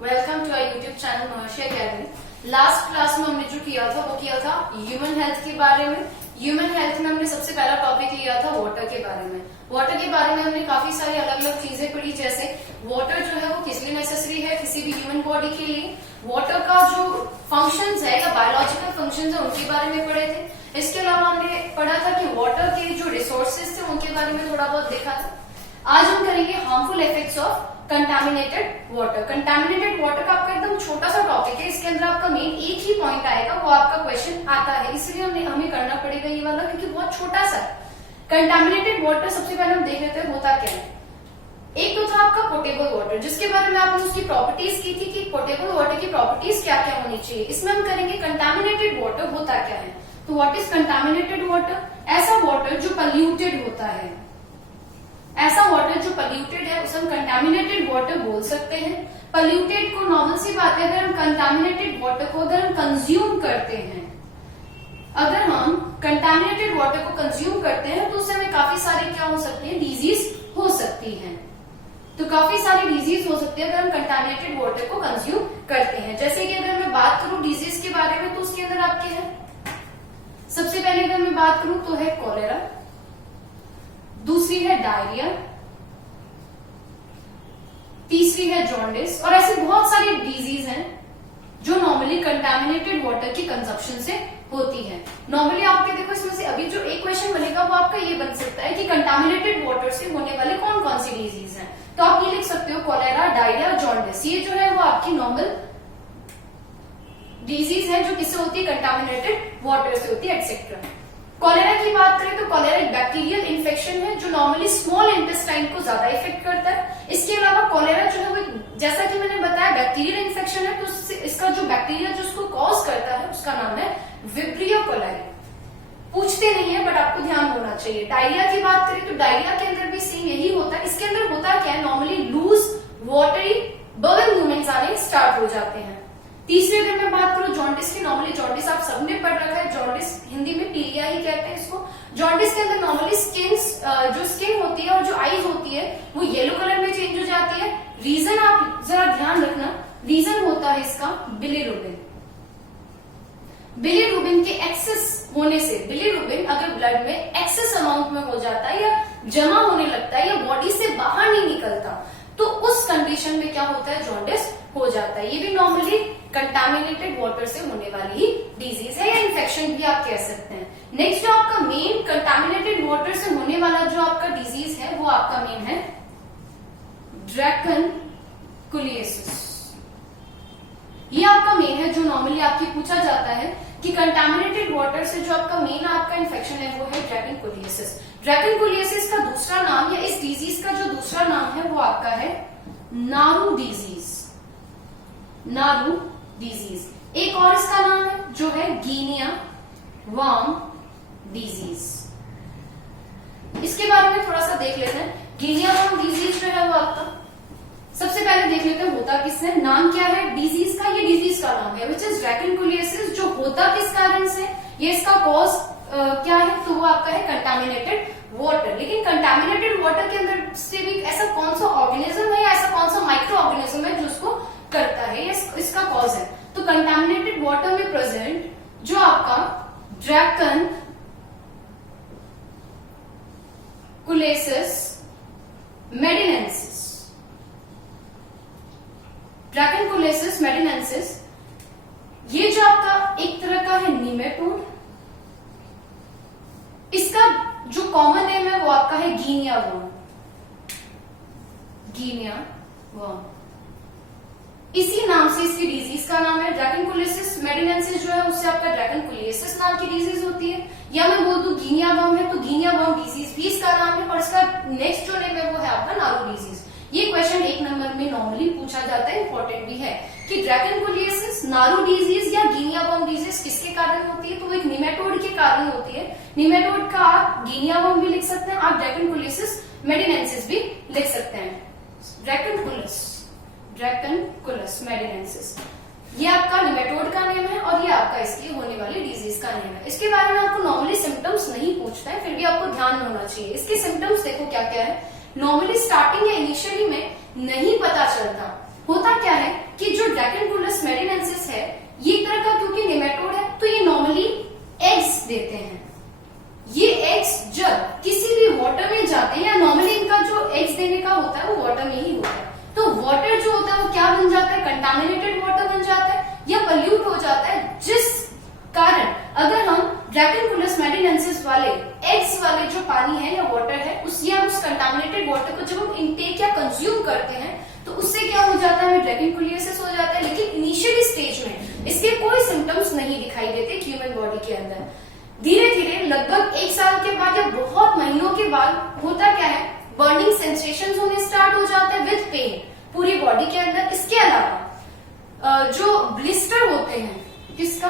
Welcome to our YouTube channel Maharshi Academy. Last class में हमने जो किया था वो किया था ह्यूमन हेल्थ के बारे में। ह्यूमन हेल्थ में हमने सबसे पहला टॉपिक लिया था वाटर के बारे में। वाटर के बारे में हमने काफी सारी अलग अलग चीजें पढ़ी, जैसे वाटर जो है वो किस लिए नेसेसरी है किसी भी ह्यूमन बॉडी के लिए, वाटर का जो फंक्शंस है या बायोलॉजिकल फंक्शंस है उनके बारे में पढ़े थे। इसके अलावा हमने पढ़ा था कि वाटर के जो रिसोर्सेज थे उनके बारे में थोड़ा बहुत देखा था। आज हम करेंगे harmful effects of contaminated water. Contaminated water का आपका एकदम छोटा सा टॉपिक है, इसके अंदर आपका मेन एक ही पॉइंट आएगा, वो आपका क्वेश्चन आता है, इसलिए हमें करना पड़ेगा ये वाला क्योंकि बहुत छोटा सा। कंटामिनेटेड वाटर सबसे पहले हम देख लेते हैं होता क्या है। एक तो था आपका पोटेबल वाटर, जिसके बारे में आपने उसकी प्रॉपर्टीज की थी कि पोटेबल वाटर की प्रॉपर्टीज क्या क्या होनी चाहिए। इसमें हम करेंगे कंटामिनेटेड वाटर होता क्या है। तो व्हाट इज कंटामिनेटेड वाटर? ऐसा वाटर जो पल्यूटेड होता है, ऐसा वाटर जो पल्यूटेड है उसे हम कंटामिनेटेड वाटर बोल सकते हैं। पल्यूटेड को नॉर्मल सी बात है, अगर हम कंटामिनेटेड वाटर को अगर हम कंज्यूम करते हैं, अगर हम कंटामिनेटेड वाटर को कंज्यूम करते हैं तो उससे हमें काफी सारे क्या हो सकते हैं, डिजीज हो सकती है। तो काफी सारी डिजीज हो सकती है अगर हम कंटामिनेटेड वाटर को कंज्यूम करते हैं। जैसे कि अगर मैं बात करूं डिजीज के बारे में तो उसके अंदर आपके है, सबसे पहले अगर मैं बात करूं तो है कॉलेरा, दूसरी है डायरिया, तीसरी है जॉन्डिस, और ऐसे बहुत सारी डिजीज हैं जो नॉर्मली कंटामिनेटेड वाटर की कंजप्शन से होती है। नॉर्मली आपके देखो इसमें से अभी जो एक क्वेश्चन बनेगा वो आपका ये बन सकता है कि कंटामिनेटेड वाटर से होने वाले कौन कौन सी डिजीज हैं। तो आप ये लिख सकते हो कॉलेरा, डायरिया, जॉन्डिस, ये जो है वो आपकी नॉर्मल डिजीज है जो किससे होती है, कंटामिनेटेड वाटर से होती है एक्सेट्रा। कॉलेरा की बात करें तो कॉलेरा एक बैक्टीरियल इन्फेक्शन है जो नॉर्मली स्मॉल इंटेस्टाइन को ज्यादा इफेक्ट करता है। इसके अलावा कॉलेरा जो है वो जैसा कि मैंने बताया बैक्टीरियल इन्फेक्शन है, तो इसका जो बैक्टीरिया जो उसको कॉज करता है उसका नाम है विब्रियो कोलाई। पूछते नहीं है बट आपको ध्यान होना चाहिए। डायरिया की बात करें तो डायरिया के अंदर भी सेम यही होता है। इसके अंदर होता क्या है, normally loose watery bubble movements आने स्टार्ट हो जाते हैं। तीसरी अगर मैं बात करूं जॉन्डिस की, नॉर्मली जॉन्डिस आप सबने पढ़ रखा है, जॉन्डिस हिंदी में पीलिया ही कहते हैं इसको। जॉन्डिस के अंदर नॉर्मली जो स्किन होती है और जो आईज होती है वो येलो कलर में चेंज हो जाती है। रीजन आप जरा ध्यान रखना, रीजन होता है इसका बिलीरुबिन। बिलीरुबिन के एक्सेस होने से, बिलीरुबिन अगर ब्लड में एक्सेस अमाउंट में हो जाता है या जमा होने लगता है या बॉडी से बाहर नहीं निकलता तो उस कंडीशन में क्या होता है, जॉन्डिस हो जाता है। ये भी नॉर्मली कंटामिनेटेड वाटर से होने वाली ही डिजीज है या इन्फेक्शन भी आप कह सकते हैं। नेक्स्ट जो आपका मेन कंटामिनेटेड वाटर से होने वाला जो आपका डिजीज है वो आपका मेन है ड्रैकनकुलियोसिस। ये आपका मेन है जो नॉर्मली आपकी पूछा जाता है कि कंटामिनेटेड वाटर से जो आपका मेन आपका इन्फेक्शन है वो है ड्रैकनकुलियोसिस। ड्रैकनकुलियोसिस का दूसरा नाम या इस डिजीज का जो दूसरा नाम है वो आपका है नारू डिजीज। नारू डिजीज। एक और इसका नाम है जो है गिनिया वर्म डिजीज। इसके बारे में थोड़ा सा देख लेते हैं। गिनिया वर्म डिजीज जो है वो आपका सबसे पहले देख लेते हैं होता किससे, नाम क्या है डिजीज का, ये डिजीज का नाम है विच इज ड्रैकनकुलियोसिस। जो होता किस कारण से, ये इसका कॉज क्या है, तो वो आपका है कंटामिनेटेड वाटर। लेकिन कंटामिनेटेड वाटर के अंदर से भी ऐसा कौन सा ऑर्गेनिज्म है या ऐसा कौन सा माइक्रो ऑर्गेनिज्म है जो उसको करता है, इसका कॉज है। तो कंटामिनेटेड वाटर में प्रेजेंट जो आपका ड्रैकनकुलियोसिस मेडिनेंसिस, ड्रैकनकुलियोसिस मेडिनेंसिस, ये जो आपका एक तरह का है नीमेटोड, इसका जो कॉमन नेम है वो आपका है गिनिया वर्म। गिनिया वर्म इसी नाम से इसकी डिजीज का नाम है। ड्रैकनकुलियोसिस मेडिनेंसिस जो है उससे आपका ड्रैकनकुलियोसिस नाम की डिजीज होती है, या मैं बोल दूं गिनिया वर्म है तो गिनिया वर्म डिजीज भी इसका नाम है, और इसका नेक्स्ट जो नेम है वो है आपका नारू डिजीज। ये क्वेश्चन एक नंबर में नॉर्मली पूछा जाता है, इंपॉर्टेंट भी है कि ड्रैकनकुलियोसिस, नारू डिजीज या गिनिया वर्म डिजीज किसके कारण होती है, तो वो एक निमेटोड के कारण होती है। निमेटोड का आप गिनिया वर्म भी लिख सकते हैं, आप ड्रैकनकुलियोसिस मेडिनेंसिस भी लिख सकते हैं। ड्रैकनकुलिस मेडिनेंसिस ये आपका निमेटोड का नेम है और ये आपका इसकी होने वाली डिजीज का नेम है। इसके बारे में आपको नॉर्मली सिम्टम्स नहीं पूछता है, फिर भी आपको ध्यान होना चाहिए। इसके सिम्टम्स देखो क्या क्या है। नॉर्मली स्टार्टिंग या इनिशियली में नहीं पता चलता, होता क्या है कि कंटामिनेटेड वाटर बन जाता है या पल्यूट हो जाता है, जिस कारण अगर हम ड्रैकेनकुलस मेडिनेंसिस वाले एग्स वाले जो पानी है या वाटर है उस कंटामिनेटेड वाटर को जब हम इनटेक या कंज्यूम करते हैं तो उससे क्या हो जाता है, हमें ड्रैकेनकुलियोसिस हो जाता है। लेकिन इनिशियली स्टेज में इसके कोई सिम्टम्स नहीं दिखाई देते ह्यूमन बॉडी के अंदर। धीरे धीरे लगभग 1 साल के बाद या बहुत महीनों के बाद होता क्या है, बर्निंग सेंसेशन होने स्टार्ट हो जाते हैं विद पेन पूरी बॉडी के अंदर। इसके अलावा जो ब्लिस्टर होते हैं, किसका,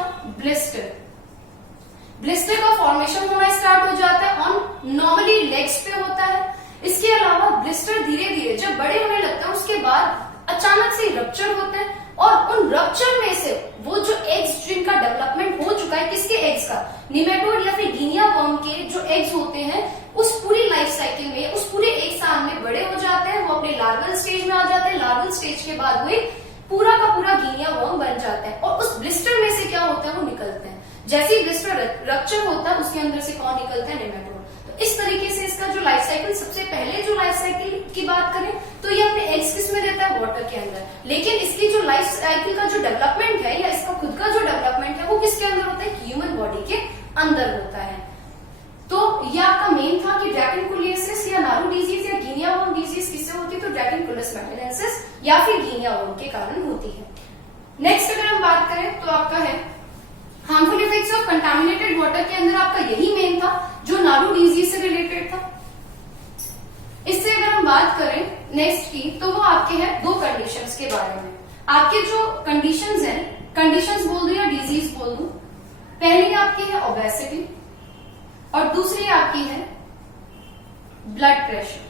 ब्लिस्टर का फॉर्मेशन होना स्टार्ट हो जाता है ऑन नॉर्मली लेग्स पे होता है। इसके अलावा ब्लिस्टर धीरे धीरे जब बड़े होने लगते हैं उसके बाद अचानक से रप्चर होते हैं और उन रप्चर में से वो जो एग्स जिनका डेवलपमेंट हो चुका है, किसके एग्स का, निमेटोड या फिर गिनिया वर्म के जो एग्स होते हैं, उस पूरी लाइफ साइकिल में उस पूरे 1 साल में बड़े हो जाते हैं, वो अपने लार्वल स्टेज में आ जाते हैं। लार्वल स्टेज के बाद वो एक पूरा का पूरा गिनिया वर्म बन जाता है और उस ब्लिस्टर में से क्या होता है, वो निकलते हैं। जैसे ही ब्लिस्टर रप्चर होता है उसके अंदर से कौन निकलता है, निमेटोड। तो इस तरीके से इसका जो लाइफ साइकिल, सबसे पहले जो लाइफ साइकिल की बात करें तो ये अपने एग्स किस में रहता है, वाटर के अंदर। लेकिन इसकी जो लाइफ साइकिल का जो डेवलपमेंट है या इसका खुद का जो डेवलपमेंट है वो किसके अंदर होता है, ह्यूमन बॉडी के अंदर होता है। तो ये आपका मेन था कि ड्रैकेनकुलियोसिस या नारू डिजीज या गिनिया वर्म डिजीज किससे होती है, तो ड्रैकेनकुलस मेडिनेंसिस या फिर गिनिया वर्म के कारण होती है। नेक्स्ट अगर हम बात करें तो आपका है harmful effects of contaminated water के अंदर आपका यही मेन था जो नारू डिजीज से रिलेटेड था। इससे अगर हम बात करें नेक्स्ट की तो वो आपके हैं 2 कंडीशंस के बारे में। आपके जो कंडीशंस हैं, कंडीशंस बोल दूं या डिजीज बोल दूं, पहली आपकी है ओबेसिटी और दूसरी आपकी है ब्लड प्रेशर।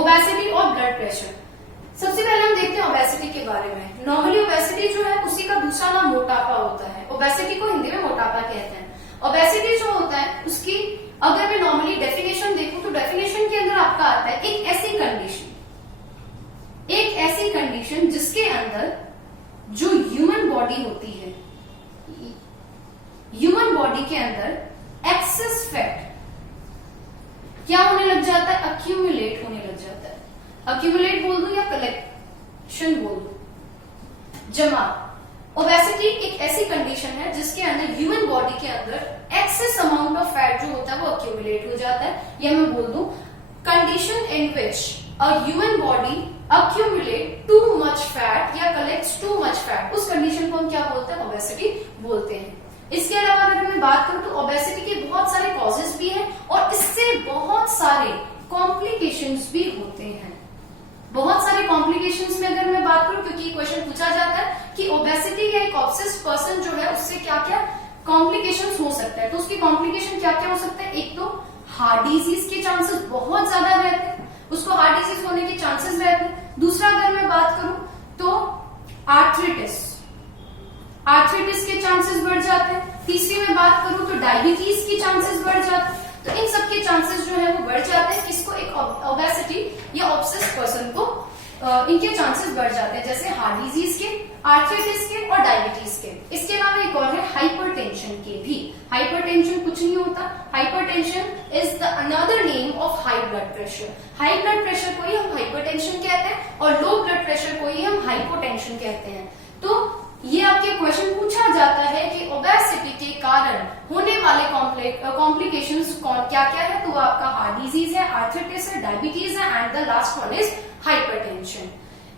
ओबेसिटी और ब्लड प्रेशर, सबसे पहले हम देखते हैं ओबेसिटी के बारे में। नॉर्मली ओबेसिटी जो है उसी का दूसरा नाम मोटापा होता है। ओबेसिटी को हिंदी में मोटापा कहते हैं। ओबेसिटी जो होता है उसकी अगर मैं नॉर्मली डेफिनेशन देखूं तो डेफिनेशन के अंदर आपका आता है एक ऐसी कंडीशन जिसके अंदर जो ह्यूमन बॉडी होती है, ह्यूमन बॉडी के अंदर एक्सेस फैट क्या होने लग जाता है, अक्यूमुलेट होने लग जाता है। अक्यूमुलेट बोल दूं या कलेक्शन बोल दूं, जमा। ओबेसिटी एक ऐसी कंडीशन है जिसके अंदर ह्यूमन बॉडी के अंदर एक्सेस अमाउंट ऑफ फैट जो होता है वो अक्यूमुलेट हो जाता है। या मैं बोल दूं condition in which a human body accumulate to much fat या कलेक्ट्स टू मच फैट, उस कंडीशन को हम क्या बोलते हैं, ओबेसिटी बोलते हैं। इसके अलावा अगर मैं बात करूं तो ओबेसिटी के बहुत सारे कॉजेस भी हैं और इससे बहुत सारे कॉम्प्लिकेशंस भी होते हैं। बहुत सारे कॉम्प्लिकेशंस में अगर मैं बात करूं, क्योंकि क्वेश्चन पूछा जाता है कि ओबेसिटी या एक ऑब्सेस्ड पर्सन जो है उससे क्या क्या कॉम्प्लिकेशंस हो सकता है, तो उसकी कॉम्प्लिकेशन क्या क्या हो सकता है। एक तो हार्ट डिजीज के चांसेस बहुत ज्यादा रहते हैं, उसको हार्ट डिजीज होने के चांसेस रहते हैं। दूसरा अगर मैं बात करूं तो आर्थराइटिस के चांसेस बढ़ जाते हैं। तीसरी में बात करूं तो डायबिटीज के चांसेस बढ़ जाते हैं। तो इन सब के चांसेस जो है वो बढ़ जाते हैं, किसको, एक ओबेसिटी या ऑब्सेस्ड पर्सन को इनके चांसेस बढ़ जाते हैं, जैसे हार्ट डिजीज के, आर्थराइटिस के और डायबिटीज के। इसके अलावा एक और है हाइपरटेंशन के भी। हाइपरटेंशन कुछ नहीं होता, hypertension is the another name of high blood pressure. High blood pressure को ही हम हाइपरटेंशन कहते हैं और लो ब्लड प्रेशर को ही हम हाइपोटेंशन कहते हैं। तो ये आपके क्वेश्चन पूछा जाता है कि ओबेसिटी के कारण होने वाले कॉम्प्लिकेशंस क्या क्या है, तो वो आपका हार्ट डिजीज है, आर्थराइटिस है, डायबिटीज है and the last one is hypertension.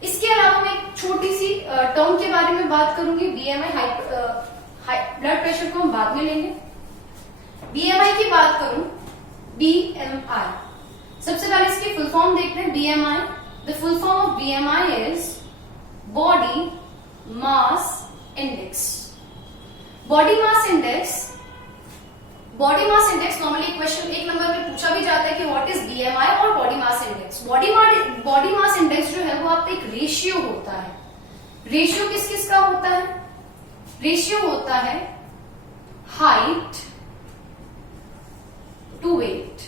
इसके अलावा मैं एक छोटी सी टर्म के बारे में बात करूंगी, बीएमआई। ब्लड प्रेशर को हम बाद में लेंगे। बीएमआई की बात करूं, बीएमआई सबसे पहले इसकी फुल फॉर्म देखते हैं। BMI, the full form of BMI is body mass index. Body mass index normally question 1 number में पूछा भी जाता है कि व्हाट इज बीएमआई और body mass index. Body mass index जो है वो आपका एक रेशियो होता है। रेशियो किस किस का होता है, रेशियो होता है हाइट टू वेट,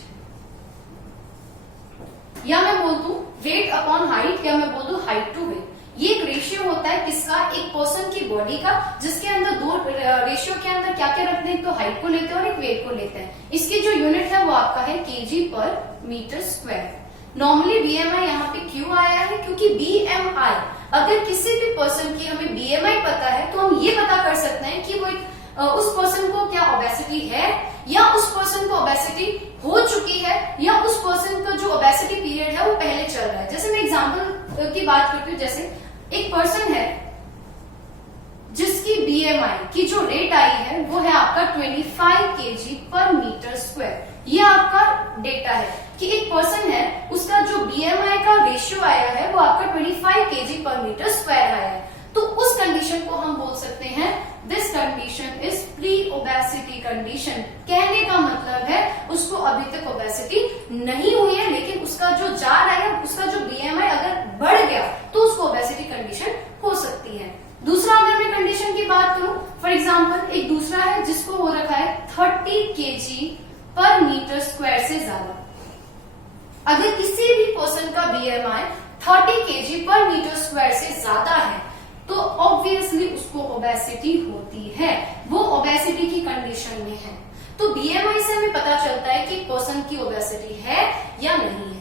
या मैं बोल दूं वेट अपॉन हाइट, या मैं बोल दूं हाइट टू वेट। ये एक रेशियो होता है किसका, एक पर्सन की बॉडी का, जिसके अंदर 2 रेशियो के अंदर क्या क्या रखते हैं, एक तो हाइट को लेते हैं और एक वेट को लेते हैं। इसकी जो यूनिट है वो आपका है KG per metre square. Normally BMI यहाँ पे क्यों आया है, क्योंकि बीएमआई अगर किसी भी पर्सन की हमें बीएमआई पता है तो हम ये पता कर सकते हैं कि वो उस पर्सन को क्या ओबेसिटी है, या उस पर्सन को ओबेसिटी हो चुकी है, या उस पर्सन का जो ओबेसिटी पीरियड है वो पहले चल रहा है। जैसे मैं एग्जांपल की बात करती हूँ, जैसे एक पर्सन है जिसकी बीएमआई की जो रेट आई है वो है आपका 25 kg पर मीटर स्क्वायर। ये आपका डेटा है कि एक पर्सन है उसका जो बीएमआई का रेशियो आया है वो आपका 25 kg पर मीटर स्क्वायर आया है। तो उस कंडीशन को हम बोल सकते हैं this condition is pre obesity condition. कहने का मतलब है उसको अभी तक ओबेसिटी नहीं हुई है, लेकिन उसका जो जा रहा है, उसका जो बीएमआई अगर बढ़ गया तो उसको ओबेसिटी कंडीशन हो सकती है। दूसरा अगर मैं कंडीशन की बात करूं, फॉर एग्जांपल एक दूसरा है जिसको हो रखा है 30 kg पर मीटर स्क्वायर से ज्यादा। अगर किसी भी पर्सन का बीएमआई 30 kg पर मीटर स्क्वायर से ज्यादा है तो ऑब्वियसली उसको ओबेसिटी होती है, वो ओबेसिटी की कंडीशन में है। तो बीएमआई से हमें पता चलता है कि पर्सन की ओबेसिटी है या नहीं है।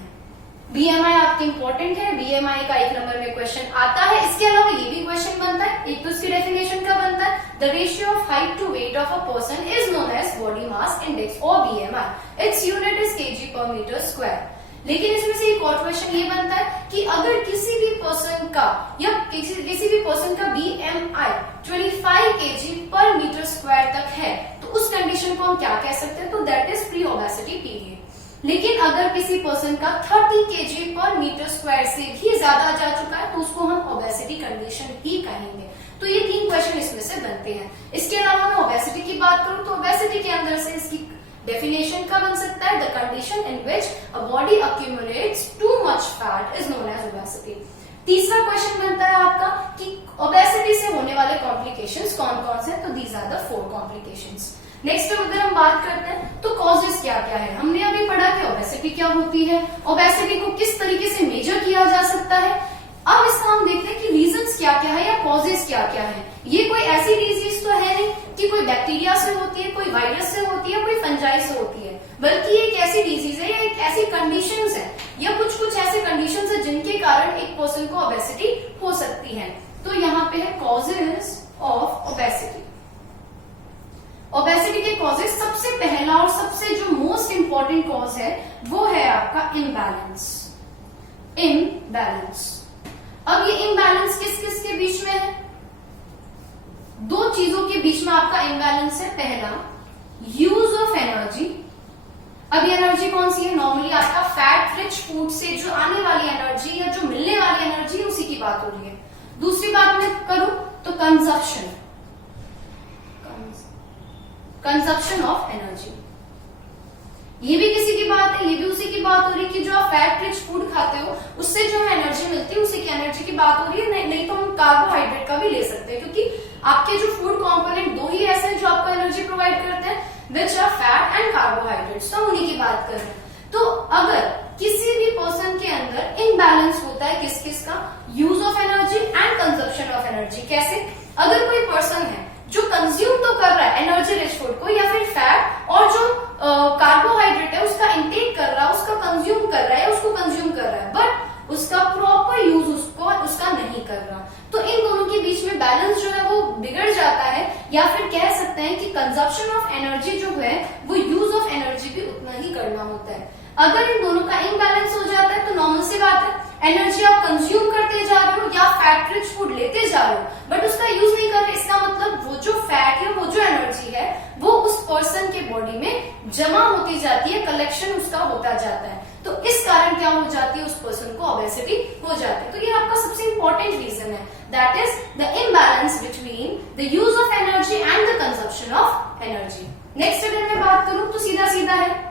बीएमआई आपके इंपॉर्टेंट है, बीएमआई का एक नंबर में क्वेश्चन आता है। इसके अलावा ये भी क्वेश्चन बनता है, एक तो इसकी डेफिनेशन का बनता है, the ratio of height to weight of a person is known as body mass index और BMI, its unit is KG per metre square. लेकिन इसमें से एक और क्वेश्चन ये बनता है कि अगर किसी भी पर्सन का या किसी भी पर्सन का बीएमआई 25 kg पर मीटर स्क्वायर तक है तो उस कंडीशन को हम क्या कह सकते हैं, तो that is pre obesity period. लेकिन अगर किसी पर्सन का 30 kg पर मीटर स्क्वायर से भी ज्यादा जा चुका है तो उसको हम ओबेसिटी कंडीशन ही कहेंगे। तो ये 3 क्वेश्चन इसमें से बनते हैं। इसके अलावा मैं ओबेसिटी की बात करूं तो ओबेसिटी के अंदर से इसकी डेफिनेशन का बन सकता है, the condition in which a body accumulates too much fat is known as obesity. तीसरा क्वेश्चन बनता है आपका कि ओबेसिटी से होने वाले कॉम्प्लिकेशंस कौन कौन से हैं, तो these are the 4 complications. Next अगर हम बात करते हैं तो कॉजेस क्या क्या है। हमने अभी पढ़ा कि ओबेसिटी क्या होती है, ओबेसिटी को किस तरीके से मेजर किया जा सकता है। अब इसका हम देखते हैं कि रीजंस क्या क्या है या कॉजेस क्या क्या है। ये कोई ऐसी डिजीज तो है नहीं कि कोई बैक्टीरिया से होती है, कोई वायरस से होती है, कोई फंजाई से होती है, बल्कि एक ऐसी डिजीज है या एक ऐसी कंडीशंस है या कुछ ऐसे कंडीशंस है जिनके कारण एक पर्सन को ओबेसिटी हो सकती है। तो यहाँ पे है कॉजेस ऑफ ओबेसिटी। ओबेसिटी के कॉजेस, सबसे पहला और सबसे जो मोस्ट इंपॉर्टेंट कॉज है वो है आपका इम्बैलेंस। इम्बैलेंस, अब ये इम्बैलेंस किस किस के बीच में है, 2 चीजों के बीच में आपका इम्बैलेंस है। पहला यूज ऑफ एनर्जी। अब ये एनर्जी कौन सी है, नॉर्मली आपका फैट रिच फूड से जो आने वाली एनर्जी या जो मिलने वाली एनर्जी उसी की बात हो रही है। दूसरी बात मैं करूं तो कंजप्शन ऑफ एनर्जी, ये भी किसी की बात है, ये भी उसी की बात हो रही है कि जो आप फैट रिच फूड खाते हो उससे जो एनर्जी मिलती है उसी की एनर्जी की बात हो रही है। नहीं तो हम कार्बोहाइड्रेट का भी ले सकते हैं, क्योंकि आपके जो फूड कंपोनेंट 2 ही ऐसे हैं जो आपको एनर्जी प्रोवाइड करते हैं, which are fat and carbohydrates. तो उन्हीं की बात कर रहे हैं। तो अगर किसी भी पर्सन के अंदर इनबैलेंस होता है किस किस का, use of energy and consumption of energy. कैसे, अगर कोई पर्सन है जो कंज्यूम तो कर रहा है एनर्जी रिच फूड को या फिर फैट, और जो कार्बोहाइड्रेट है उसका इंटेक कर रहा है, उसका कंज्यूम कर रहा है, उसको कंज्यूम कर रहा है, बट उसका प्रॉपर यूज उसका नहीं कर रहा, तो इन दोनों के बीच में बैलेंस जो है वो बिगड़ जाता है। या फिर कह सकते हैं कि कंजप्शन ऑफ एनर्जी जो है वो यूज ऑफ एनर्जी भी उतना ही करना होता है। अगर इन दोनों का इम्बैलेंस हो जाता है तो नॉर्मल सी बात है, एनर्जी आप कंज्यूम करते जा रहे हो या फैट रिच फूड लेते जा रहे हो बट उसका यूज नहीं कर रहे, इसका मतलब वो जो फैट है, वो जो एनर्जी है वो उस पर्सन के बॉडी में जमा होती जाती है, कलेक्शन उसका होता जाता है। तो इस कारण क्या हो जाती है, उस पर्सन को ओबेसिटी हो जाती है। तो ये आपका सबसे इंपॉर्टेंट रीजन है, that is the imbalance between the use of energy and the consumption of energy. Next अगर मैं बात करूं तो सीधा सीधा है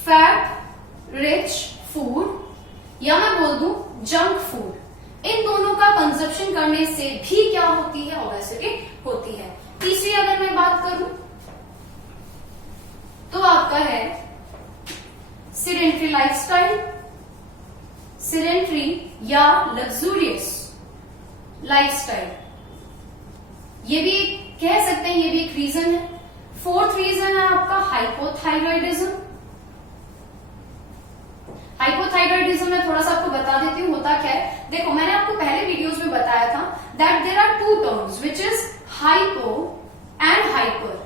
फैट रिच फूड या मैं बोल दूं जंक फूड, इन दोनों का कंजप्शन करने से भी क्या होती है, ओबेसिटी होती है। तीसरी अगर मैं बात करूं तो आपका है सेडेंटरी लाइफस्टाइल, सेडेंटरी या लग्जूरियस लाइफस्टाइल, ये भी कह सकते हैं, ये भी एक रीजन है। 4th रीजन है आपका हाइपोथायरॉयडिज्म। हाइपोथायरॉयडिज्म मैं थोड़ा सा आपको बता देती हूँ होता क्या है। देखो मैंने आपको पहले वीडियोस में बताया था that there are two terms which is hypo and hyper.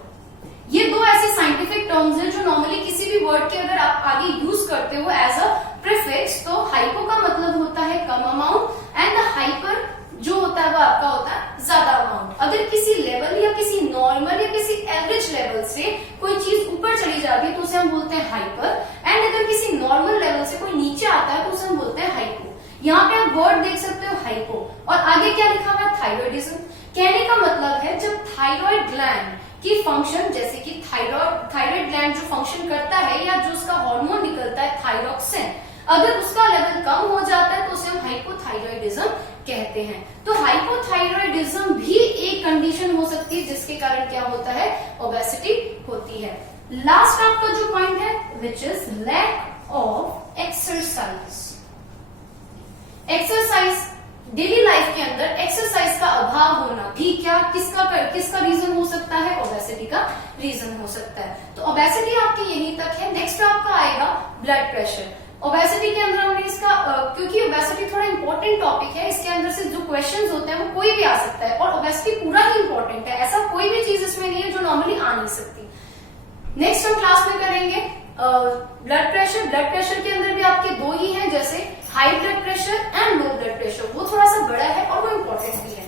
ये दो ऐसे साइंटिफिक टर्म्स हैं जो नॉर्मली किसी भी वर्ड के अगर आप आगे यूज करते हो एज अ प्रीफिक्स, तो हाइपो का मतलब होता है कम अमाउंट एंड द हाइपर जो होता है वो आपका होता है ज्यादा अमाउंट। अगर किसी लेवल या किसी नॉर्मल या किसी एवरेज लेवल से कोई चीज ऊपर चली जाती है तो उसे हम बोलते हैं हाइपर, एंड अगर किसी नॉर्मल लेवल से कोई नीचे आता है तो उसे हम बोलते हैं हाइपो। यहाँ पे आप वर्ड देख सकते हो हाइपो, और आगे क्या लिखा हुआ है थायरॉयडिज्म। कहने का मतलब है जब थायराइड ग्लैंड की फंक्शन, जैसे कि थायराइड ग्लैंड जो फंक्शन करता है या जो उसका हार्मोन निकलता है थायरॉक्सिन, अगर उसका लेवल कम हो जाता है तो उसे हम हाइपोथायरॉयडिज्म कहते हैं। तो हाइपोथायरॉयडिज्म भी एक कंडीशन हो सकती है जिसके कारण क्या होता है, ओबेसिटी होती है। लास्ट आपका जो पॉइंट है which is lack of exercise. Exercise daily life के अंदर एक्सरसाइज का अभाव होना भी क्या किसका रीजन हो सकता है, ओबेसिटी का रीजन हो सकता है। तो ओबेसिटी आपकी यहीं तक है। नेक्स्ट आपका आएगा ब्लड प्रेशर। ओबेसिटी के अंदर हमने इसका क्योंकि ओबेसिटी थोड़ा इंपॉर्टेंट टॉपिक है, इसके अंदर से जो क्वेश्चंस होते हैं वो कोई भी आ सकता है, और ओबेसिटी पूरा ही इंपॉर्टेंट है, ऐसा कोई भी चीज इसमें नहीं है जो नॉर्मली आ नहीं सकती। नेक्स्ट हम क्लास में करेंगे ब्लड प्रेशर। ब्लड प्रेशर के अंदर भी आपके दो ही हैं, जैसे high blood pressure and low blood pressure, वो थोड़ा सा बड़ा है और वो इंपॉर्टेंट भी है।